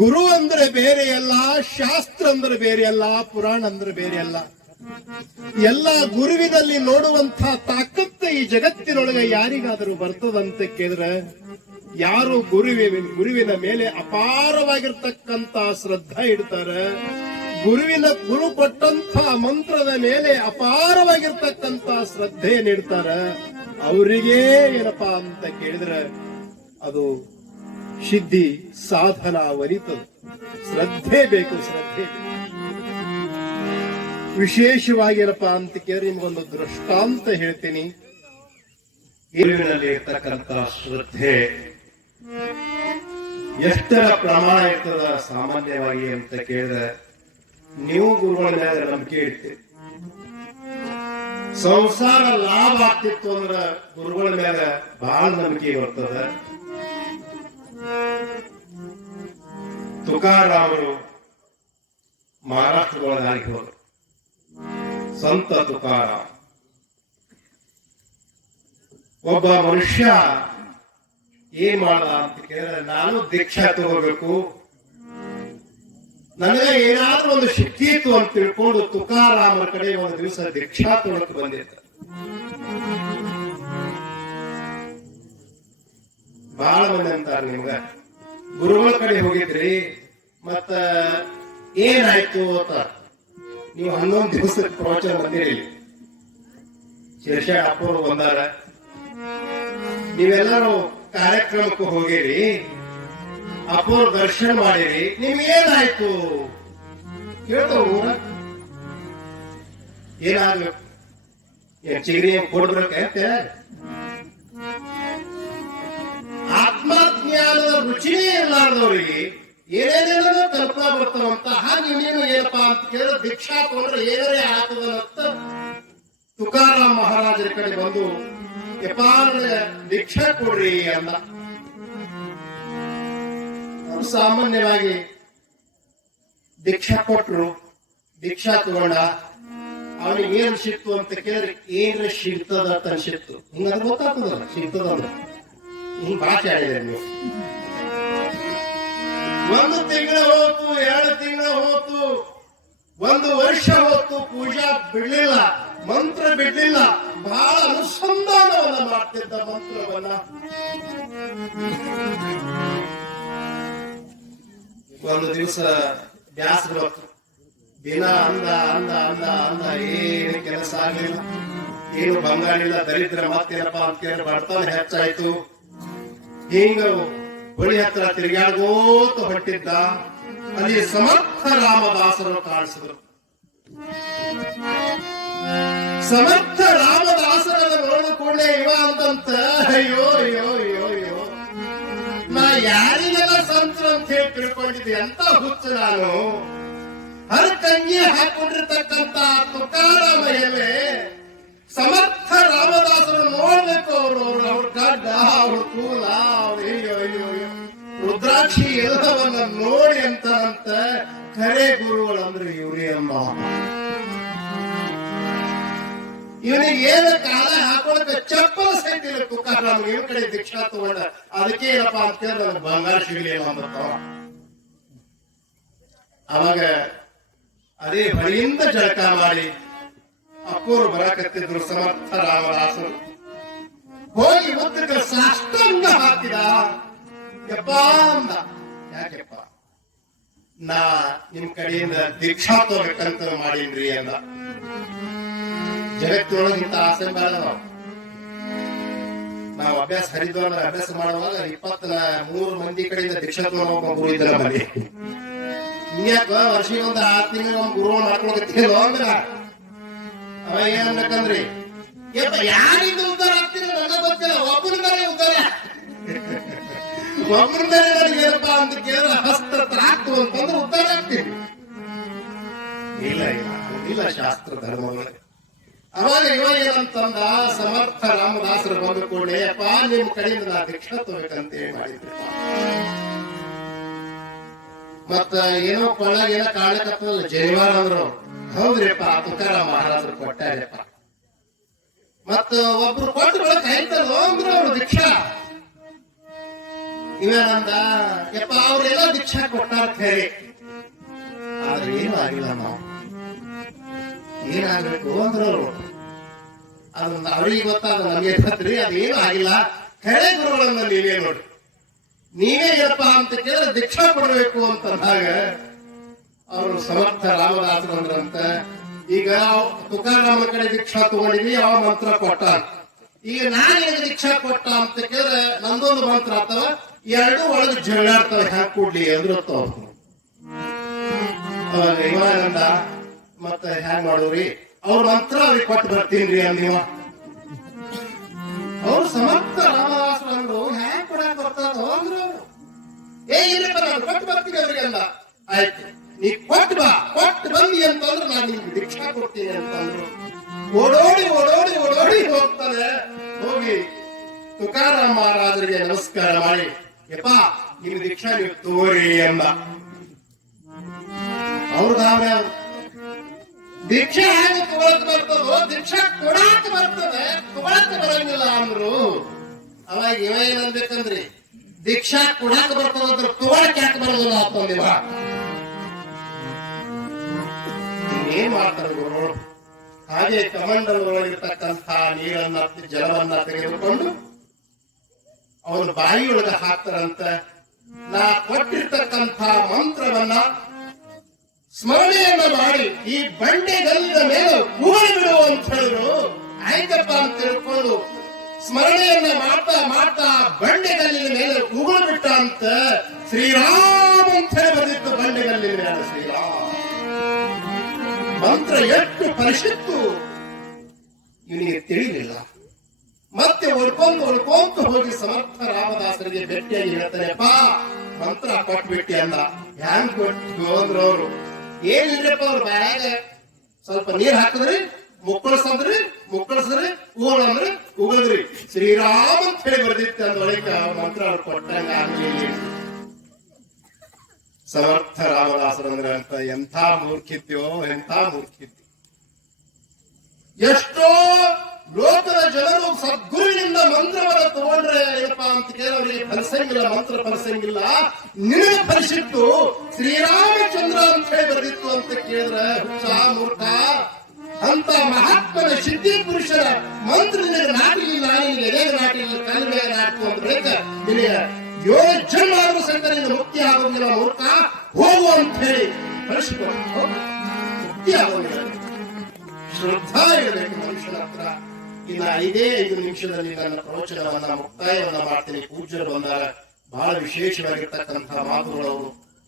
ಗುರು ಅಂದ್ರೆ ಬೇರೆ ಅಲ್ಲ, ಶಾಸ್ತ್ರ ಅಂದ್ರೆ ಬೇರೆ ಅಲ್ಲ, ಪುರಾಣ ಅಂದ್ರೆ ಬೇರೆ ಅಲ್ಲ. ಎಲ್ಲ ಗುರುವಿನಲ್ಲಿ ನೋಡುವಂತ ತಾಕತ್ತು ಈ ಜಗತ್ತಿನೊಳಗೆ ಯಾರಿಗಾದರೂ ಬರ್ತದಂತ ಕೇಳಿದ್ರೆ, ಯಾರು ಗುರುವಿನ ಮೇಲೆ ಅಪಾರವಾಗಿರ್ತಕ್ಕಂತ ಶ್ರದ್ಧಾ ಇಡ್ತಾರೆ, ಗುರು ಕೊಟ್ಟಂತ ಮಂತ್ರದ ಮೇಲೆ ಅಪಾರವಾಗಿರ್ತಕ್ಕಂತ ಶ್ರದ್ಧೆ ನೀಡ್ತಾರ, ಅವರಿಗೆ ಏನಪ್ಪಾ ಅಂತ ಕೇಳಿದ್ರೆ ಅದು ಸಿದ್ಧಿ ಸಾಧನ ಒಲಿತದ. ಶ್ರದ್ಧೆ ಬೇಕು, ಶ್ರದ್ಧೆ ಬೇಕು. ವಿಶೇಷವಾಗಿ ಏನಪ್ಪಾ ಅಂತ ಕೇಳಿದ್ರೆ ನಿಮ್ಗೊಂದು ದೃಷ್ಟಾಂತ ಹೇಳ್ತೀನಿ. ಗುರುವಿನಲ್ಲಿ ಇರ್ತಕ್ಕಂಥ ಶ್ರದ್ಧೆ ಎಷ್ಟರ ಪ್ರಮಾಣ ಇರ್ತದ ಸಾಮಾನ್ಯವಾಗಿ ಅಂತ ಕೇಳಿದ್ರೆ, ನೀವು ಗುರುಗಳ ಮೇಲೆ ನಂಬಿಕೆ ಇಡ್ತೀರಿ. ಸಂಸಾರ ಲಾಭ ಆಗ್ತಿತ್ತು ಅಂದ್ರ ಗುರುಗಳ ಮೇಲೆ ಬಹಳ ನಂಬಿಕೆ ಬರ್ತದ. ತುಕಾರಾಮರು ಮಹಾರಾಷ್ಟ್ರದೊಳಗಾಗಿ ಹೋದರು. ಸಂತ ತುಕಾರಾಮ ಒಬ್ಬ ಮನುಷ್ಯ ಏನ್ ಮಾಡ ಅಂತ ಕೇಳಿದ್ರೆ, ನಾನು ದೀಕ್ಷಾ ತಗೋಬೇಕು, ನನಗೆ ಏನಾದ್ರೂ ಒಂದು ಶಕ್ತಿ ಇತ್ತು ಅಂತ ತಿಳ್ಕೊಂಡು ತುಕಾರಾಮರ ಕಡೆ ಒಂದು ದಿವಸ ದೀಕ್ಷಾ ತಗೊಳಕ್ ಬಂದಿದ್ದ. ಬಹಳ ಮಂದಿ ಅಂತಾರೆ, ನಿಮ್ಗ ಗುರುಗಳ ಕಡೆ ಹೋಗಿದ್ರಿ ಮತ್ತ ಏನಾಯ್ತು ಅಂತ. ನೀವು 11 ದಿವಸದ ಪ್ರವಚನ ಬಂದಿರಿ, ಶಿರ್ಷಾಡ್ ಅಪ್ಪರು ಬಂದಾರ, ನೀವೆಲ್ಲರೂ ಕಾರ್ಯಕ್ರಮಕ್ಕೂ ಹೋಗಿರಿ, ಅಪ್ಪೋರ್ ದರ್ಶನ ಮಾಡಿರಿ, ನಿಮ್ಗೇನಾಯ್ತು ಕೇಳ್ತಾವ. ಊರ ಏನಾಗ್ಬೇಕು, ಏನ್ ಚಿಗರಿ ಕೊಡ್ಬೇಕಂತೆ? ಆತ್ಮಜ್ಞಾನದ ರುಚಿನೇ ಇರ್ಲಾರ್ದವ್ರಿಗೆ ಏನೇನೇನೋ ಕಲ್ಪನಾ ಬರ್ತಾವಂತ. ಹಾಗೆ ನೀನು ಏನಪ್ಪಾ ಅಂತ ಕೇಳಿದ್ರೆ, ದೀಕ್ಷಾ ತಗೊಂಡ್ರೆ ಏನೇ ಆಗ್ತದಂತ ತುಕಾರಾಮ್ ಮಹಾರಾಜರ ಕಡೆ ಬಂದು, ಯಪ್ಪಾ ದೀಕ್ಷಾ ಕೊಡ್ರಿ ಅಂದ. ಅವರು ಸಾಮಾನ್ಯವಾಗಿ ದೀಕ್ಷಾ ಕೊಟ್ರು, ದೀಕ್ಷಾ ತಗೊಂಡ. ಅವನಿಗೆ ಏನ್ ಸಿಕ್ತು ಅಂತ ಕೇಳಿದ್ರೆ, ಏನ್ ಸಿಗ್ತದ ಅಂತ ಅನ್ಸಿತ್ತು. ಹಿಂಗಂದ್ರೆ ಗೊತ್ತಾಗ್ತದಲ್ಲ ಸಿಗ್ತದ ಅಂದ್ರೆ. ಹಿಂಗ್ ಭಾಷೆ ಆಡಿದೆ ನೀವು. 1 ತಿಂಗಳ ಹೋತು, 2 ತಿಂಗಳ ಹೋತು, 1 ವರ್ಷ ಹೋತು, ಪೂಜಾ ಬಿಡ್ಲಿಲ್ಲ, ಮಂತ್ರ ಬಿಡ್ಲಿಲ್ಲ, ಬಹಳ ಅನುಸಂಧಾನವನ್ನ ಮಾಡ್ತಿದ್ದ ಮಂತ್ರವನ್ನ. ಒಂದು ದಿವಸ ಬ್ಯಾಸರ ಬಂತು. ದಿನ ಅಂದ ಅಂದ ಅಂದ ಅಂದ ಏನು ಕೆಲಸ ಆಗ್ಲಿಲ್ಲ, ಏನು ಬಂಗಾಳಿಲ್ಲ, ದರಿದ್ರ ಮತ್ತೇನಪ್ಪಾ ಅಂತ ಕೇಳಿ ಬಡತನ ಹೆಚ್ಚಾಯ್ತು. ಹಿಂಗ ಬಳಿ ಹತ್ರ ತಿರುಗಾಡ್ಗೋತ ಹೊಟ್ಟಿದ್ದ. ಅಲ್ಲಿ ಸಮರ್ಥ ರಾಮದಾಸರು ಕಾಣಿಸಿದ್ರು. ಸಮರ್ಥ ರಾಮದಾಸರನ್ನು ನೋಡಿಕೊಂಡೆ ಇವ ಅಂತಂತ, ಅಯ್ಯೋ ಅಯ್ಯೋ ಅಯ್ಯೋ ಅಯ್ಯೋ, ನಾ ಯಾರಿಗೆಲ್ಲ ಸಂತರು ಅಂತ ಹೇಳಿ ತಿಳ್ಕೊಂಡಿದ್ದೆ, ಎಂತ ಹುಚ್ಚು ನಾನು. ಹರಕಂಗಿ ಹಾಕೊಂಡಿರ್ತಕ್ಕಂತ ತುಕಾರಾಮ ಎಲೆ ಸಮರ್ಥ ರಾಮದಾಸರು ನೋಡ್ಬೇಕು. ಅವ್ರ ಗಡ್ಡ, ಅವ್ರ ಕೂಲ, ಅವ್ರ ಅಯ್ಯೋ ಅಯ್ಯೋ ಅಯ್ಯೋ ರುದ್ರಾಕ್ಷಿ ಎಲ್ಲವನ್ನ ನೋಡಿ ಅಂತ ಖರೆ ಗುರುಗಳಂದ್ರೆ ಇವ್ರಿ ಅಮ್ಮ. ಇವನಿಗೆ ಏನು ಕಾಲ ಹಾಕೊಳಕ್ಕೆ ಚಪ್ಪಲ ಸಹಿತ ಇಲ್ಲ ತುಕಾರಾಮ್. ಇವನ್ ಕಡೆ ದೀಕ್ಷಾ ತಗೊಂಡ, ಅದಕ್ಕೆ ಏನಪ್ಪಾ ಅಂತ ಕೇಳಿದ್ರೆ ನನಗೆ ಬಂಗಾರ ಸಿಗಲಿ ಅಂದಪ್ಪ. ಅವಾಗ ಅದೇ ಬಳಿಯಿಂದ ಜಳಕ ಮಾಡಿ ಅಪ್ಪೋರು ಬರಕತ್ತಿದ್ರು ಸಮರ್ಥ ರಾಮದಾಸರು. ಹೋಗಿ ಮುತ್ತಿಗೆ ಸಾಷ್ಟಾಂಗ ಹಾಕಿದ. ಯಪ್ಪ ಅಂದ, ಯಾಕೆಪ್ಪ? ನಾ ನಿಮ್ ಕಡೆಯಿಂದ ದೀಕ್ಷಾ ತಗೋಬೇಕಂತ ಮಾಡೀನ್ರಿ ಅಂದ. ಜಗತ್ತಿನೊಳಗಿಂತ ಆಸೆ ಬೇಡ. ನಾವು ಅಭ್ಯಾಸ ಹರಿದ್ವಾರ ಅಭ್ಯಾಸ ಮಾಡುವಾಗ 23 ಮಂದಿ ಕಡೆಯಿಂದ ದೀಕ್ಷಾ ತಗೊಂಡು ಗುರು ಇದ್ರ ಮನೆ. ಹಿಂಗ್ಯಾಕ ವರ್ಷಿಗೆ ಒಂದು 6 ತಿಂಗಳು ಒಂದು ಗುರು ಮಾಡ್ಕೊಳಕತ್ತಿಲ್ಲ ಅಂದ್ರ ಅವ ಏನ್ಬೇಕಂದ್ರಿ, ಯಾರಿಂದ ಉದ್ದಾರ ಆಗ್ತೀನಿ ನನಗೆ ಗೊತ್ತಿಲ್ಲ, ಒಬ್ಬರಿಂದಾನೇ ಉದ್ದಾರ. ಒಬ್ಬರಿಂದಾನೇ ನನಗೆ ಏನಪ್ಪಾ ಅಂತ ಕೇಳಿದ್ರೆ ಹಸ್ತ ತ್ರಾಕ್ತು ಅಂತಂದ್ರೆ ಉದ್ದಾರ ಆಗ್ತೀನಿ. ಇಲ್ಲ ಇಲ್ಲ ಇಲ್ಲ ಶಾಸ್ತ್ರ ಧರ್ಮಗಳಿಗೆ. ಅವಾಗ ಇವಾಗ ಏನಂತಂದ, ಸಮರ್ಥ ರಾಮದಾಸರು ಬಂದು ಕೂಡಲೇ, ಅಪ್ಪ ನಿಮ್ ಕಡೆಯಿಂದ ನಾ ದೀಕ್ಷಾ ತಗೋಬೇಕಂತ ಮಾಡಿದ್ರಿ. ಮತ್ತ ಏನೋ ಕೊಳ್ಳಾಗ ಏನೋ ಕಾಣಕತ್ತಲ್ಲ ಜನಿವಾರ ಅಂದ್ರು. ಹೌದ್ರಿಪ್ಪ, ತುಕಾರಾಮ್ ಮಹಾರಾಜರು ಕೊಟ್ಟಾರಪ್ಪ. ಮತ್ತ ಒಬ್ರು ಕೊಟ್ಟು ಆಯ್ತಲ್ಲ ಅಂದ್ರು ಅವ್ರು ದೀಕ್ಷಾ. ಇವೇನಂದ, ಯಪ್ಪ ಅವ್ರೆಲ್ಲ ದೀಕ್ಷಾ ಕೊಟ್ಟಾರ ಖರೆ, ಆದ್ರೆ ಏನೂ ಆಗಿಲ್ಲ. ನಾವು ಏನಾಗ್ಬೇಕು ಅಂದ್ರು ಅವರು. ಅದನ್ನ ಅವ್ರಿಗೆ ಗೊತ್ತಾದ, ನಮ್ಗೆ ಗೊತ್ತ್ರಿ, ಅದೇನು ಆಗಿಲ್ಲ. ಖರೆ ಗುರುಗಳನ್ನ ನೀವೇ ನೋಡ್ರಿ, ನೀವೇ ಏನಪ್ಪ ಅಂತ ಕೇಳಿದ್ರೆ ದೀಕ್ಷಾ ಕೊಡಬೇಕು ಅಂತಂದಾಗ ಅವರು ಸಮರ್ಥ ರಾಮದಾಸರು ಅಂದ್ರಂತ. ಈಗ ತುಕಾರಾಮ ಕಡೆ ದೀಕ್ಷಾ ತಗೊಂಡಿದ್ವಿ, ಅವ ಮಂತ್ರ ಕೊಟ್ಟ. ಈಗ ನಾನೇನು ದೀಕ್ಷಾ ಕೊಟ್ಟ ಅಂತ ಕೇಳಿದ್ರೆ ನಂದೊಂದು ಮಂತ್ರ ಆಗ್ತಾವ, 2 ಒಳಗೆ ಜಗಳಾಡ್ತಾವ, ಹ್ಯಾಂಗ ಕೂಡ್ಲಿ ಅಂದ್ರು. ಅವಾಗ ಇವಾಗಂದ, ಮತ್ತ ಹ್ಯಾಂಗ ಮಾಡೋರಿ, ಅವ್ರ ಮಂತ್ರ ಅವ್ರಿಗೆ ಕೊಟ್ಟು ಬರ್ತೀನ್ರಿ ಅಂದಿವ. ಅವ್ರು ಸಮರ್ಥ ರಾಮದಾಸರು ಅಂದ್ರು, ಹ್ಯಾಂಗ ಕೊಡಕ್ ಬರ್ತಾರ ಅಂದ್ರು. ಇಲ್ಲಪ್ಪ ನಾನು ಕೊಟ್ಟು ಬರ್ತೀನಿ ಅವ್ರಿಗೆ ಅಂದ. ಆಯ್ತು, ನೀ ಕೊಟ್ಟು ಬಾ, ಕೊಟ್ಟು ಬಂದಿ ಅಂತಂದ್ರೆ ನಾನು ನಿಮ್ಗೆ ದೀಕ್ಷಾ ಕೊಡ್ತೀನಿ ಅಂತಂದ್ರು. ಓಡೋಡಿ ಹೋಗಿ ತುಕಾರಾಮ ಮಹಾರಾಜರಿಗೆ ನಮಸ್ಕಾರ ಮಾಡಿ, ಯಪ್ಪ ನಿಮ್ ದೀಕ್ಷಾ ನೀವು ತೋರಿ ಎಂದ. ಅವ್ರದಾವ್ರ ದೀಕ್ಷೆ ಹೇಗೆ ತಗೊಳಕ್ ಬರ್ತದೋ ದೀಕ್ಷಾ ಕೊಡಾಕ್ ಬರ್ತದೆ, ತಗೊಳಕ್ ಬರಂಗಿಲ್ಲ ಅಂದ್ರು. ಅವಾಗ ಇವ ಏನನ್ಬೇಕಂದ್ರಿ, ದೀಕ್ಷಾ ಕೊಡಾಕ್ ಬರ್ತದಂದ್ರೆ ತಗೊಳಕ್ ಯಾಕೆ ಬರೋದಿಲ್ಲ ಅಂತಂದಿವ. ಏನ್ ಮಾಡ್ತಾರೆ ಗುರು, ಹಾಗೆ ಕಮಂಡಲ್ ಒಳಗಿರ್ತಕ್ಕಂಥ ನೀರನ್ನ ಜಲವನ್ನ ತೆಗೆದುಕೊಂಡು ಅವನ ಬಾಯಿಯೊಳಗ ಹಾಕ್ತಾರಂತ. ನಾ ಕೊಟ್ಟಿರ್ತಕ್ಕಂಥ ಮಂತ್ರವನ್ನ ಸ್ಮರಣೆಯನ್ನ ಮಾಡಿ ಈ ಬಂಡೆಗಲ್ಲಿನ ಮೇಲೆ ಉಗುಳಿ ಬಿಡು ಅಂತ ಹೇಳಿದ್ರು. ಆಯ್ತಪ್ಪ ಅಂತ ತಿಳ್ಕೊಂಡು ಸ್ಮರಣೆಯನ್ನ ಮಾಡ್ತಾ ಮಾಡ್ತಾ ಬಂಡೆಗಲ್ಲಿನ ಮೇಲೆ ಉಗುಳು ಬಿಟ್ಟ ಅಂತ ಶ್ರೀರಾಮ್ ಅಂತ ಹೇಳಿ ಬಂದಿತ್ತು. ಬಂಡೆಗಲ್ಲಿನ ಮೇಲೆ ಶ್ರೀರಾಮ್ ಮಂತ್ರ ಎಷ್ಟು ಪರಿಷತ್ತು ಇವನಿಗೆ ತಿಳಿಲಿಲ್ಲ. ಮತ್ತೆ ಉಳ್ಕೊಂತ ಹೋಗಿ ಸಮರ್ಥ ರಾಮದಾಸರಿಗೆ ಭೇಟಿಯಾಗಿ ಹೇಳ್ತಾನೆಪ್ಪ ಮಂತ್ರ ಕೊಟ್ಬಿಟ್ಟಿ ಅಂದ. ಹ್ಯಾಂಗ್ ಕೊಟ್ಟು ಅಂದ್ರು ಅವರು, ಏನಿಲ್ಲಪ್ಪ ಅವ್ರ ಬ್ಯಾಗ ಸ್ವಲ್ಪ ನೀರ್ ಹಾಕಿದ್ರಿ, ಮುಕ್ಕಳಿಸಿದ್ರಿ ಉಗುಳಂದ್ರಿ ಉಗುಳಿದ್ರಿ, ಶ್ರೀರಾಮ್ ಅಂತ ಹೇಳಿ ಬರ್ದಿತ್ತು ಅಂದೊಳಗ ಮಂತ್ರ ಅವ್ರು ಕೊಟ್ಟಂಗ ಆಗ್ಲಿ. ಸಮರ್ಥ ರಾಮದಾಸರಂದ್ರೆ ಅಂತ ಎಂಥ ಮೂರ್ಖಿತ್ಯೋ, ಎಂಥ ಮೂರ್ಖಿತ್ಯ. ಎಷ್ಟೋ ಲೋಕದ ಜನರು ಸದ್ಗುರುವಿನಿಂದ ಮಂತ್ರವನ್ನು ತಗೊಂಡ್ರೆ ಏನಪ್ಪ ಅಂತ ಕೇಳೋರಿಗೆ ಫಲಿಸಂಗಿಲ್ಲ, ಮಂತ್ರ ಫಲಿಸಂಗಿಲ್ಲ. ನಿನಗೆ ಫಲಿಸಿತ್ತು ಶ್ರೀರಾಮಚಂದ್ರ ಅಂತ ಹೇಳಿ ಬರೆದಿತ್ತು ಅಂತ ಕೇಳಿದ್ರೆ ಹುಚ್ಚ ಮೂರ್ಖ. ಅಂತ ಮಹಾತ್ಮನ ಸಿದ್ಧಿ ಪುರುಷರ ಮಂತ್ರ ನಿನಗೆ ನಾಟಿಲಿಲ್ಲ, ನಿನಗೆ ಎದೆಗೆ ನಾಟಿಲ್ಲ, ಕಾಲ ಮೇಲೆ ನಾಟು ಅಂತ ಬೇಕಾ ನಿನಗೆ 7 ಜನ್ಮ ಆದರೂ ಸಹಿತ ನಿನ್ನ ಮುಕ್ತಿ ಆಗೋದಿಲ್ಲ ಮೂರ್ಖ, ಹೋಗು ಅಂತ ಹೇಳಿ ಕಳಿಸಿಕೊಂಡು ಮುಕ್ತಿ ಆಗೋದಿಲ್ಲ. ಶ್ರದ್ಧಾ ಇರಬೇಕು ಮನುಷ್ಯನ ಹತ್ರ. ಇನ್ನು 5 ನಿಮಿಷದಲ್ಲಿ ನನ್ನ ಪ್ರವಚನವನ್ನ ಮುಕ್ತಾಯವನ್ನ ಮಾಡ್ತೀನಿ. ಪೂಜ್ಯರು ಬಂದಾಗ ಬಹಳ ವಿಶೇಷವಾಗಿರ್ತಕ್ಕಂಥ ಮಾತುಗಳು,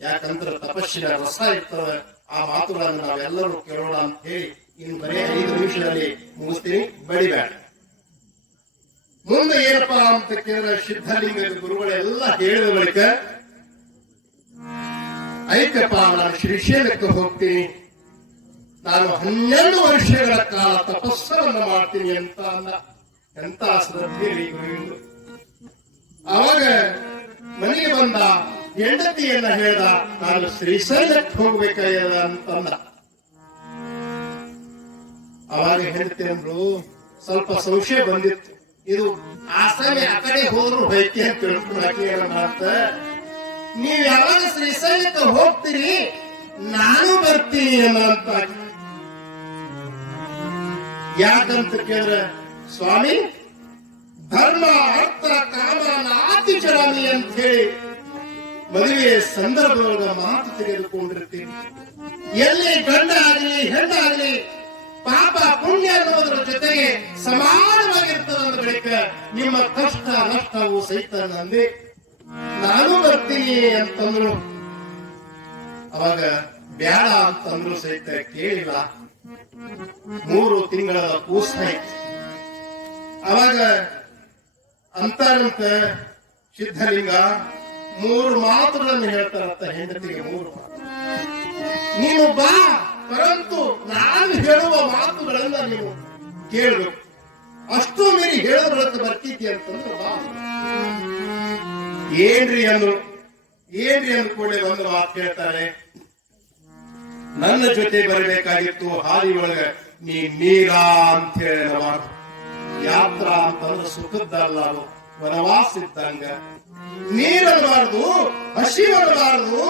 ಯಾಕಂದ್ರೆ ತಪಸ್ಸಿನ ರಸ ಇರ್ತವೆ. ಆ ಮಾತುಗಳನ್ನು ನಾವೆಲ್ಲರೂ ಕೇಳೋಣ ಅಂತ ಹೇಳಿ ಇನ್ನು ಬರೀ 5 ನಿಮಿಷದಲ್ಲಿ ಮುಗಿಸ್ತೀನಿ, ಬಡಿಬೇಡ. ಮುಂದೆ ಏನಪ್ಪಾ ಅಂತ ಕೇಳಿದ್ರೆ ಸಿದ್ಧಲಿಂಗದ ಗುರುಗಳೆಲ್ಲ ಹೇಳಿದ ಬಳಿಕ ಐಕಪ್ಪ ನಾನು ಶ್ರೀಶೈಲಕ್ಕೆ ಹೋಗ್ತೀನಿ, ನಾನು 12 ವರ್ಷಗಳ ಕಾಲ ತಪಸ್ಸನ್ನು ಮಾಡ್ತೀನಿ ಅಂತ ಅಂದ. ಎಂತ ಶ್ರದ್ಧೆ ಗುರುವಿಂದು. ಅವಾಗ ಮನೆಗೆ ಬಂದ ಹೆಂಡತಿಯನ್ನ ಹೇಳ್ದ, ನಾನು ಶ್ರೀಶೈಲಕ್ಕೆ ಹೋಗ್ಬೇಕಾಗ್ಯದ ಅಂತಂದ. ಅವಾಗ ಹೆಂಡತಿ ಅಂದ್ರು, ಸ್ವಲ್ಪ ಸಂಶಯ ಬಂದಿತ್ತು, ಇದು ಆಸಾಮಿ ಆ ಕಡೆ ಹೋದ್ರು ಹೋಯ್ಕೆ ಅಂತ ತಿಳ್ಕೊಳಕ್ಕೆ ಅಂತ. ನೀವ್ ಯಾವಾಗ ಶ್ರೀಶೈಲಕ್ಕೆ ಹೋಗ್ತೀರಿ ನಾನು ಬರ್ತೀನಿ ಅನ್ನೋಂತ. ಯಾಕಂತ ಕೇಳಿದ್ರೆ ಸ್ವಾಮಿ ಧರ್ಮ ಅರ್ಥ ಕಾಮ ನಾತಿಚರಾಮಿ ಅಂತ ಹೇಳಿ ಮದುವೆ ಸಂದರ್ಭದೊಳಗ ಮಾತು ತೆಗೆದುಕೊಂಡಿರ್ತೀವಿ. ಎಲ್ಲಿ ಗಂಡ ಆಗಲಿ ಹೆಣ್ಣಾಗಲಿ ಪಾಪ ಪುಣ್ಯ ಅನ್ನೋದ್ರ ಜೊತೆಗೆ ಸಮಾನವಾಗಿರ್ತದ ಅಂದ ಬಳಿಕ ನಿಮ್ಮ ಕಷ್ಟ ನಷ್ಟವು ಸಹಿತ ನಂದಿ ನಾನು ಬರ್ತೀನಿ ಅಂತಂದ್ರು. ಅವಾಗ ಬ್ಯಾಡ ಅಂತಂದ್ರು ಸಹಿತ ಕೇಳಿಲ್ಲ. 3 ತಿಂಗಳ ಕೂಸಾಯ್ತು. ಅವಾಗ ಅಂತಾರಂತ ಸಿದ್ಧಲಿಂಗ 3 ಮಾತುಗಳನ್ನು ಹೇಳ್ತಾರಂತ ಹೆಂಡತಿಗೆ. 3 ಮಾತು ನೀನು ಬಾ, ಪರಂತು ನಾನು ಹೇಳುವ ಮಾತುಗಳನ್ನ ನೀವು ಕೇಳಬೇಕು. ಅಷ್ಟು ಮೀರಿ ಹೇಳೋದ್ರೊಳಗೆ ಬರ್ತಿದ್ದಿ ಅಂತಂದ್ರೆ ಬಾ. ಏನ್ರಿ ಅಂದ್ರು ಕೂಡಲೇ ಒಂದು ಮಾತು ಹೇಳ್ತಾರೆ, ನನ್ನ ಜೊತೆ ಬರಬೇಕಾಗಿತ್ತು ಹಾದಿ ಒಳಗ ನೀ ನೀರ ಅಂತ ಹೇಳಬಾರ್ದು. ಯಾತ್ರಾ ಅಂತಂದ್ರೆ ಸುಖದ್ದಲ್ಲ, ಅದು ವನವಾಸ ಇದ್ದಂಗ. ನೀರಬಾರ್ದು, ಹಸಿವರಬಾರ್ದು,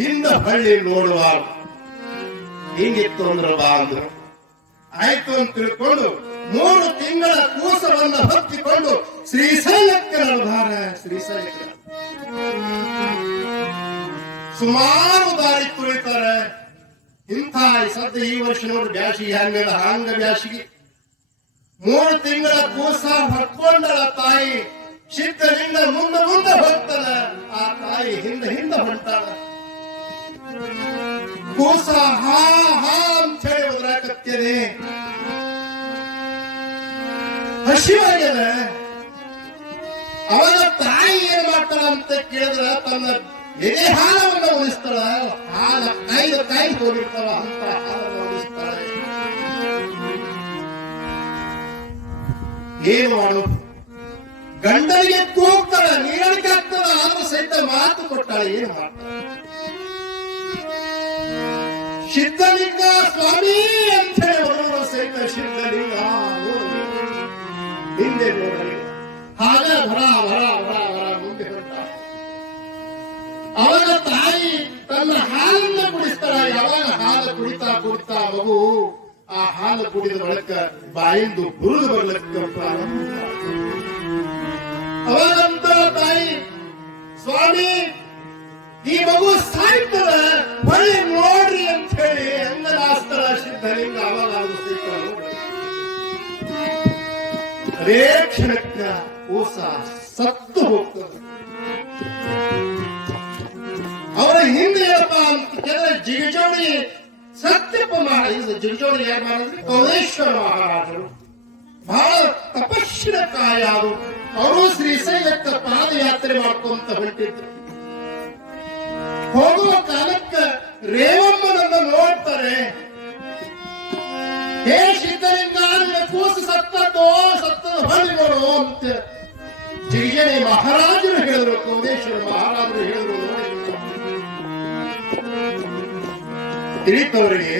ಹಿಂದ ಹಳ್ಳಿ ನೋಡಬಾರ್ದು. ಹಿಂಗಿತ್ತು ಅಂದ್ರ ಬಾ ಅಂದ್ರು. ಆಯ್ತು ಅಂತ ತಿಳ್ಕೊಂಡು 3 ತಿಂಗಳ ಕೂಸವನ್ನ ಹೊತ್ತಿಕೊಂಡು ಶ್ರೀಶೈಲಕ್ಕೆ ನಡೆದಾರ. ಶ್ರೀಶೈಲಕ್ಕೆ ಸುಮಾರು ದಾರಿ ತುಳಿತಾರೆ. ಇಂಥ ಸದ್ಯ ಈ ವರ್ಷ ನೋಡಿ ಬ್ಯಾಸಿಗೆ ಹಂಗದ ಹಂಗ ಬ್ಯಾಸಿಗೆ 3 ತಿಂಗಳ ಕೂಸ ಹೊತ್ಕೊಂಡಳ ತಾಯಿ. ಸಿದ್ಧಲಿಂಗ ಮುಂದೆ ಹೋಗ್ತಾಳ, ಆ ತಾಯಿ ಹಿಂದೆ ಹೊಂಟಾಳ. ಕೂಸ ಹಾ ಹಾ ಅಂತ ಹೇಳಿ ಒದರಾಕತ್ತಿದೆ, ಹಸಿವಾಗ್ಯದ. ಅವಾಗ ತಾಯಿ ಏನ್ ಮಾಡ್ತಾಳ ಅಂತ ಕೇಳಿದ್ರ ತನ್ನ ಎದೆ ಹಾಲವನ್ನು ಉಳಿಸ್ತಾಳ. ಹಾಲ ಕಾಯಿ ಹೋಗಿರ್ತಾವ ಅಂತ ಹಾಲನ್ನು ಉಳಿಸ್ತಾಳೆ. ಏನು ಮಾಡು? ಗಂಡನಿಗೆ ಕೂಗ್ತಾಳ, ನೀರಡಿಕೆ ಆಗ್ತದ, ಆದ್ರೂ ಸಹಿತ ಮಾತು ಕೊಟ್ಟಾಳ, ಏನು ಮಾಡ್ತಾಳ? ಸಿದ್ಧಲಿಂಗ ಸ್ವಾಮಿ ಅಂತ ಹೇಳಿ ಬರೋರು ಸಹಿತ ಸಿದ್ಧಲಿಂಗ ಹಿಂದೆ ನೋಡಲಿ, ಹಾಗ ಭರ ಭರ ಭರ ಭರ ಮುಂದೆ ಹೊರಟ. ಅವಾಗ ತಾಯಿ ತನ್ನ ಹಾಲನ್ನ ಕುಡಿಸ್ತಾಳ. ಯಾವಾಗ ಹಾಲು ಕುಡಿತಾ ಕುಡಿತಾ ಮಗು ಆ ಹಾಲು ಕುಡಿದ ಬಳಿಕ ಬಾಯಿಂದು ಬುರುದು ಬರ್ಲಿಕ್ಕೆ ಪ್ರಾರಂಭ. ಅವಾಗಂತ ತಾಯಿ, ಸ್ವಾಮಿ ಈ ಮಗು ಸಾಯ್ತದ, ಬಳಿ ನೋಡ್ರಿ ಅಂತ ಹೇಳಿ ಅಂಗನಾಸ್ತರ ಸಿದ್ಧಲಿಂಗ. ಅವಾಗ ಅದು ಸಹಿತ ಅದೇ ಕ್ಷಣಕ್ಕ ಕೂಸ ಸತ್ತು ಹೋಗ್ತದೆ. ಅವರ ಹಿಂದೆ ಏನಪ್ಪ ಅಂತ ಕೇಳಿದ್ರೆ ಜಿಗಜೋಡಿ ಸತ್ಯಪ್ಪ ಮಹಾರಾಜ. ಜಿಗಜೋಡಿ ಯಾರು ಮಾಡಿದ್ರೆ ಕೌಲೇಶ್ವರ ಮಹಾರಾಜರು, ಬಹಳ ತಪಸ್ಸಿನ ಕಾಯ ಅವರು. ಅವರು ಶ್ರೀಶೈಲಕ್ಕೆ ಪಾದಯಾತ್ರೆ ಮಾಡ್ಕೊಂತ ಹೊಂಟಿದ್ರು. ಹೋಗುವ ಕಾಲಕ್ಕೆ ರೇವಮ್ಮನನ್ನ ನೋಡ್ತಾರೆ. ಹೇ ಸಿದ್ಧಲಿಂಗ, ನಿನ್ನ ಕೂಸು ಸತ್ತೋ ಸತ್ತದ ಹೊಳಿ ನೋಡು ಅಂತ ಜಿಗಜೇಡಿ ಮಹಾರಾಜರು ಹೇಳಿದ್ರು, ಕೌಲೇಶ್ವರ ಮಹಾರಾಜರು ಹೇಳಿದ್ರು. ತಿಳಿತವರಿಗೆ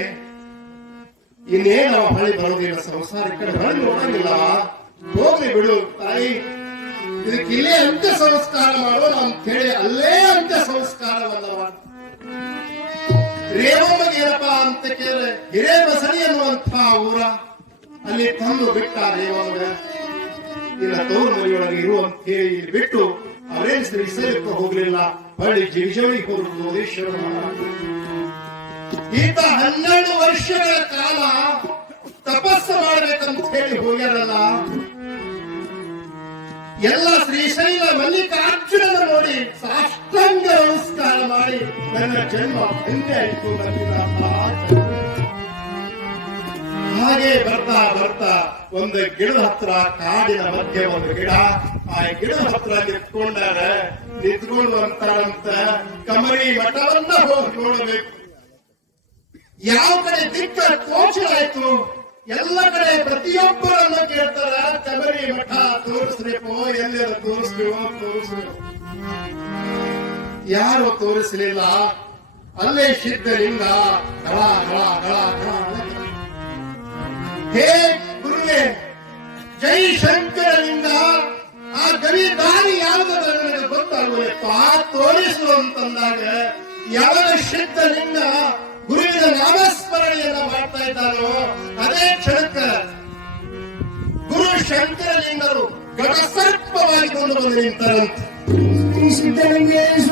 ಇನ್ನೇನು ನಾವು ಹೊಳಿ ಬರೋದಿಲ್ಲ, ಸಂಸಾರ ಈ ಕಡೆ ಹೊಳಿ ನೋಡಂಗಿಲ್ಲ, ಹೋಗ್ಲಿ ಬಿಡು ತಾಯಿ, ಇದಕ್ಕೆ ಇಲ್ಲೇ ಅಂತ್ಯ ಸಂಸ್ಕಾರ ಮಾಡೋಣ ಅಂತ ಹೇಳಿ ಅಲ್ಲೇ ಅಂತ್ಯ ಸಂಸ್ಕಾರವಲ್ಲ. ರೇವಮ್ಮಗೆ ಏನಪ್ಪಾ ಅಂತ ಕೇಳಿದ್ರೆ ಹಿರೇಬಸಡಿ ಅನ್ನುವಂತಹ ಊರ ಅಲ್ಲಿ ತಂದು ಬಿಟ್ಟ ರೇವಮ್ಗ. ಇಲ್ಲ ತೋರು ಮನೆಯೊಳಗೆ ಇರುವಂತ ಹೇಳಿ ಇಲ್ಲಿ ಬಿಟ್ಟು ಅವರೇನ್ ಶ್ರೀಶೈಲಕ್ಕೆ ಹೋಗ್ಲಿಲ್ಲ, ಬಳಿ ಜಿಗಜೋಳಿಗೆ ಹೋದ್ರು ಕೋದೇಶ್ವರ ಮಹಾರಾಜ. ಈತ 12 ವರ್ಷಗಳ ಕಾಲ ತಪಸ್ಸು ಮಾಡ್ಬೇಕಂತ ಹೇಳಿ ಹೋಗ್ಯಾರಲ್ಲ. ಎಲ್ಲ ಶ್ರೀಶೈಲ ಮಲ್ಲಿಕಾರ್ಜುನನ ನೋಡಿ ಸಾಷ್ಟಾಂಗ ನಮಸ್ಕಾರ ಮಾಡಿ ನನ್ನ ಜನ್ಮ ಧನ್ಯ ಆಯಿತು. ಹಾಗೆ ಬರ್ತಾ ಬರ್ತಾ ಒಂದು ಗಿಡದ ಹತ್ರ, ಕಾಡಿನ ಮಧ್ಯೆ ಒಂದು ಗಿಡ, ಆ ಗಿಡದ ಹತ್ರ ನಿಂತ್ಕೊಂಡು ಅಂತಾರಂತ ಕಮರಿ ಮಠವನ್ನ ಹೋಗಿ ನೋಡಬೇಕು. ಯಾವ ಕಡೆ ದಿಕ್ಕ ತೋಚಲಾಯ್ತು, ಎಲ್ಲ ಕಡೆ ಪ್ರತಿಯೊಬ್ಬರನ್ನ ಕೇಳ್ತಾರ, ಕಮರಿ ಮಠ ತೋರಿಸ್ಬೇಕು, ಎಲ್ಲೆಲ್ಲ ತೋರಿಸ್ಬೇಕು ತೋರಿಸ್ಬೇಕು. ಯಾರು ತೋರಿಸಲಿಲ್ಲ. ಅಲ್ಲೇ ಸಿದ್ಧಲಿಂಗ ಗಳ ಗಳ ಗಳ ಗಳ. ಹೇ ಗುರುವೇ, ಜೈ ಶಂಕರಲಿಂಗ, ಆ ಗವಿ ದಾರಿ ಯಾವ್ದು ನನಗೆ ಗೊತ್ತಾಗಬೇಕು, ಆ ತೋರಿಸು ಅಂತಂದಾಗ ಯಾವಾಗ ಸಿದ್ಧಲಿಂಗ ಗುರುವಿನ ನಾಮಸ್ಮರಣೆಯನ್ನ ಮಾಡ್ತಾ ಇದ್ದಾರೋ ಅದೇ ಕ್ಷಣಕ್ಕ ಗುರು ಶಂಕರಲಿಂಗರು ಗಡಸರ್ಪವಾಗಿ ಕೊಂಡು ಬಂದು ನಿಂತಾರಂತೆ. ಶ್ರೀ ಸಿದ್ಧಲಿಂಗೇಶ್ವರ